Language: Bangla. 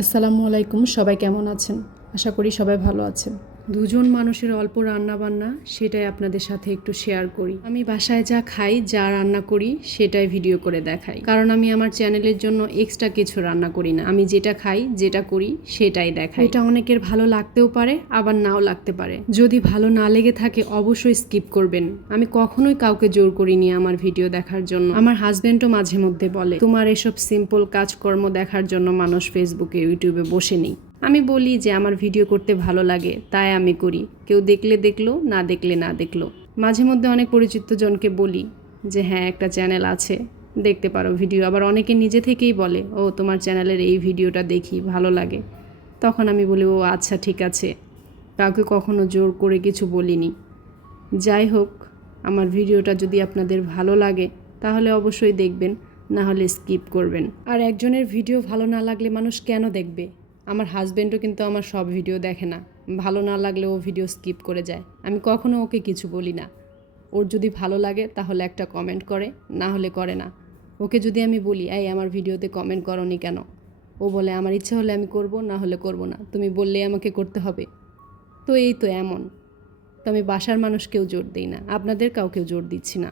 আসসালামু আলাইকুম। সবাই কেমন আছেন? আশা করি সবাই ভালো আছেন। দুজন মানুষের অল্প রান্নাবান্না সেটাই আপনাদের সাথে একটু শেয়ার করি। আমি বাসায় যা খাই, যা রান্না করি সেটাই ভিডিও করে দেখাই, কারণ আমি আমার চ্যানেলের জন্য এক্সট্রা কিছু রান্না করি না। আমি যেটা খাই, যেটা করি সেটাই দেখাই। এটা অনেকের ভালো লাগতেও পারে, আবার নাও লাগতে পারে। যদি ভালো না লেগে থাকে অবশ্যই স্কিপ করবেন। আমি কখনোই কাউকে জোর করিনি আমার ভিডিও দেখার জন্য। আমার হাজবেন্ডও মাঝে মধ্যে বলে, তোমার এসব সিম্পল কাজকর্ম দেখার জন্য মানুষ ফেসবুকে, ইউটিউবে বসে নেই। আমি বলি যে আমার ভিডিও করতে ভালো লাগে, তাই আমি করি। কেউ দেখলে দেখলো, না দেখলে না দেখলো। মাঝে মধ্যে অনেক পরিচিত জনকে বলি যে হ্যাঁ, একটা চ্যানেল আছে, দেখতে পারো ভিডিও। আবার অনেকে নিজে থেকেই বলে, ও তোমার চ্যানেলের এই ভিডিওটা দেখি, ভালো লাগে। তখন আমি বলি, ও আচ্ছা ঠিক আছে। কাউকে কখনো জোর করে কিছু বলিনি। যাই হোক, আমার ভিডিওটা যদি আপনাদের ভালো লাগে তাহলে অবশ্যই দেখবেন, না হলে স্কিপ করবেন। আর একজনের ভিডিও ভালো না লাগলে মানুষ কেন দেখবে? আমার হাজবেন্ডও কিন্তু আমার সব ভিডিও দেখে না। ভালো না লাগলে ও ভিডিও স্কিপ করে যায়। আমি কখনো ওকে কিছু বলি না। ওর যদি ভালো লাগে তাহলে একটা কমেন্ট করে, না হলে করে না। ওকে যদি আমি বলি, এই আমার ভিডিওতে কমেন্ট করনি কেন? ও বলে, আমার ইচ্ছে হলে আমি করব, না হলে করব না, তুমি বললেই আমাকে করতে হবে। তো এই তো এমন। তো আমি বাসার মানুষকেও জোর দিই না, আপনাদের কাউকেও জোর দিচ্ছি না।